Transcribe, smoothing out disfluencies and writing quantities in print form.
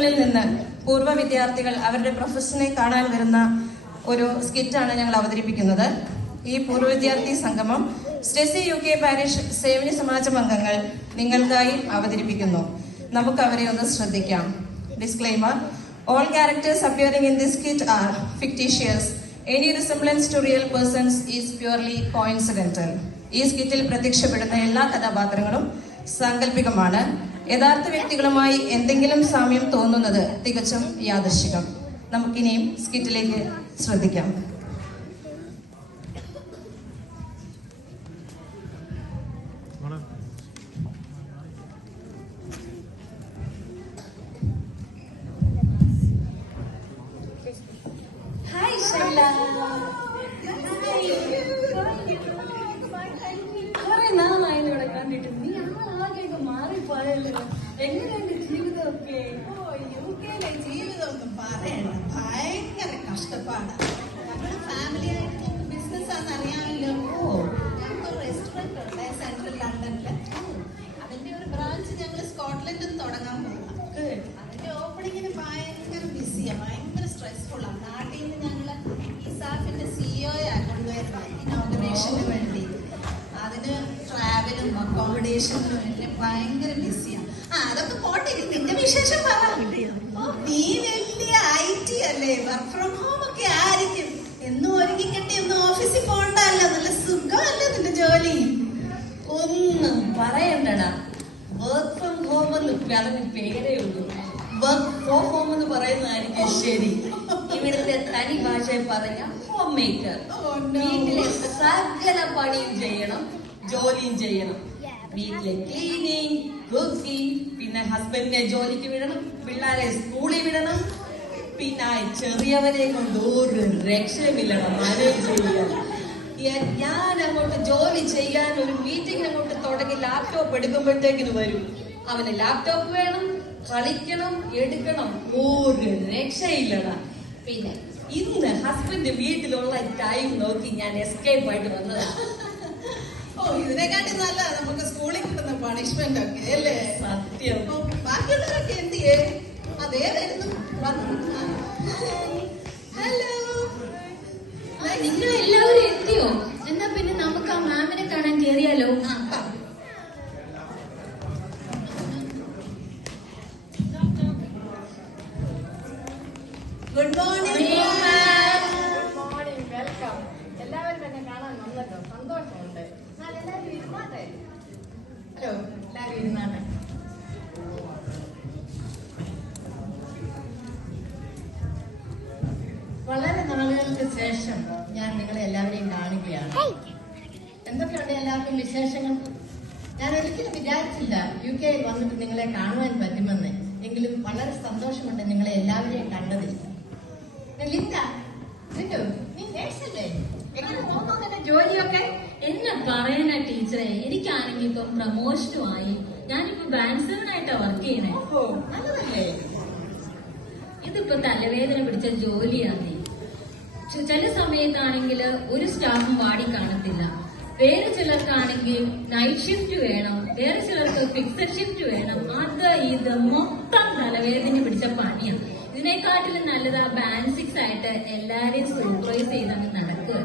വർഷങ്ങളിൽ നിന്ന് പൂർവ്വ വിദ്യാർത്ഥികൾ അവരുടെ പ്രൊഫഷനെ കാണാൻ വരുന്ന ഒരു സ്കിറ്റാണ് ഞങ്ങൾ അവതരിപ്പിക്കുന്നത്. ഈ പൂർവ്വ വിദ്യാർത്ഥി സംഗമം സ്റ്റെസി UK പാരിഷ് സേവന സമാജം അംഗങ്ങൾ നിങ്ങൾക്കായി അവതരിപ്പിക്കുന്നു. നമുക്ക് അവരെ ഒന്ന് ശ്രദ്ധിക്കാം. Disclaimer: all characters appearing in this skit are fictitious. Any resemblance to real persons is purely coincidental. ഈ സ്കിറ്റിൽ പ്രത്യക്ഷപ്പെടുന്ന എല്ലാ കഥാപാത്രങ്ങളും സാങ്കല്പികമാണ്. യഥാർത്ഥ വ്യക്തികളുമായി എന്തെങ്കിലും സാമ്യം തോന്നുന്നത് തികച്ചും യാദൃശ്ചികം. നമുക്കിനിയും സ്കിറ്റിലേക്ക് ശ്രദ്ധിക്കാം. ഹായ് ഷൈല. കുറെ നാളായി ഇവിടെ കണ്ടിട്ട്. നീ ആകെ മാറിപ്പോയല്ലോ. എങ്ങനെയുണ്ട് ജീവിതമൊക്കെ? UK ജീവിതമൊന്നും പറയണ്ട, ഭയങ്കര കഷ്ടപ്പാടാണ്. നമ്മുടെ ഫാമിലി ബിസിനസ് ആണെന്ന് അറിയാമല്ലോ. ഞങ്ങൾക്ക് റെസ്റ്റോറന്റ് ഉണ്ട് സെൻട്രൽ ലണ്ടനില്. അതിന്റെ ഒരു ബ്രാഞ്ച് ഞങ്ങൾ സ്കോട്ട്ലൻഡിൽ തുടങ്ങാൻ പോകാം. അതിന്റെ ഓപ്പണിങ്ങിന് ഭയങ്കര ബിസിയാണ്, ഭയങ്കര സ്ട്രെസ്ഫുൾ ആണ്. നാട്ടിൽ നിന്ന് ഞങ്ങള് ഇസാഫിന്റെ CEO കൊണ്ടുവരുന്നത് ഇനോഗ്രേഷന് വേണ്ടി. അതിന് ട്രാവലും അക്കോമഡേഷനും എല്ലാം ഭയങ്കര ബിസിയാണ്. അതൊക്കെ പോട്ടെ, നിന്റെ വിശേഷം പറ. നീ വലിയ IT അല്ലേ, വർക്ക് ഫ്രം ഹോം ഒക്കെ ആയിരിക്കും. എന്നും ഒരുങ്ങിക്കെട്ടി ഒന്നും ഓഫീസിൽ പോകണ്ടല്ലോ, നല്ല സുഖമല്ലേ നിന്റെ ജോലി? ഒന്നും പറയണ്ടടാ. വർക്ക് ഫ്രം ഹോം എന്ന് പറഞ്ഞ പേരേ ഉള്ളൂ. വർക്ക് ഫ്രോം ഹോം എന്ന് പറയുന്നതായിരിക്കും ശരി. ഇവിടുത്തെ തനി ഭാഷയിൽ പറഞ്ഞ ഹോം മേക്കർ. വീട്ടിലെ സകല പണിയും ചെയ്യണം, ജോലിയും ചെയ്യണം. വീട്ടിലെ ക്ലീനിങ്, കുക്കിംഗ്, പിന്നെ ഹസ്ബൻഡിനെ ജോലിക്ക് വിടണം, പിള്ളേരെ സ്കൂളിൽ വിടണം, പിന്നെ ചെറിയവരെ കൊണ്ട് ഒരു രക്ഷമില്ലണം. മാനേജ് ചെയ്യാൻ ഞാൻ അങ്ങോട്ട് ജോലി ചെയ്യാൻ ഒരു മീറ്റിംഗ് അങ്ങോട്ട് തുടങ്ങി ലാപ്ടോപ്പ് എടുക്കുമ്പോഴത്തേക്കിന് വരും. അവന് ലാപ്ടോപ്പ് വേണം, കളിക്കണം, എടുക്കണം, ഒരു രക്ഷയില്ലടാ. പിന്നെ ഇന്ന് ഹസ്ബൻഡ് വീട്ടിലുള്ള ടൈം നോക്കി ഞാൻ എസ്കേപ്പ് ആയിട്ട് വന്നതാ. ഇതിനെക്കാട്ടി നല്ല നമുക്ക് സ്കൂളിൽ കിട്ടുന്ന പണിഷ്മെന്റ് ഒക്കെ അല്ലേ? സത്യം. ബാക്കിയുള്ളവരൊക്കെ എന്ത് ചെയ്യേ? അതേ വരുന്നു. ഹലോ, നിങ്ങൾ എല്ലാവരും എത്തിയോ? എന്നാ പിന്നെ നമുക്ക് ആ മാമിനെ കാണാൻ കയറിയാലോ? Good morning. വെൽക്കം. എല്ലാവരും എന്നെ കാണാൻ വന്നല്ലോ, സന്തോഷമുണ്ട്. എല്ലാവരും ഇരുന്നാട്ടെ. ഹലോ, എല്ലാവരും ഇരുന്നാട്ടെ. വളരെ നാളുകൾക്ക് ശേഷം ഞാൻ നിങ്ങളെ എല്ലാവരെയും കാണുകയാണ്. എന്തൊക്കെയുണ്ട് എല്ലാവർക്കും വിശേഷങ്ങൾ? ഞാൻ ഒരിക്കലും വിചാരിച്ചില്ല UK വന്നിട്ട് നിങ്ങളെ കാണുവാൻ പറ്റുമെന്ന്. എങ്കിലും വളരെ സന്തോഷമുണ്ട് നിങ്ങളെ എല്ലാവരെയും കണ്ടതിൽ. ലിൻഡ, ലിൻഡു, നീ നേഴ്സല്ലേ? എങ്ങനെ പോകുന്നു നിന്റെ ജോലിയൊക്കെ? എന്നെ പറയാനാ ടീച്ചറെ, എനിക്കാണെങ്കിൽ ഇപ്പം പ്രമോഷനുമായി. ഞാനിപ്പോ ബാങ്ക് 7 ആയിട്ടാ വർക്ക് ചെയ്യണേ. ഓഹോ, നല്ലതല്ലേ? ഇതിപ്പോ തലവേദന പിടിച്ച ജോലിയാണ്. ചില സമയത്താണെങ്കിൽ ഒരു സ്റ്റാഫും വാടി കാണത്തില്ല. വേറെ ചിലർക്കാണെങ്കിൽ നൈറ്റ് ഷിഫ്റ്റ് വേണം, വേറെ ചിലർക്ക് ഫിക്സഡ് ഷിഫ്റ്റ് വേണം. അത് ഇത് മൊത്തം തലവേദന പിടിച്ച പണിയാണ്. ഇതിനെക്കാട്ടിലും നല്ലതാ ബാങ്ക് 6 ആയിട്ട് എല്ലാരെയും സൂപ്പർവൈസ് ചെയ്തങ്ങ് നടക്കുക.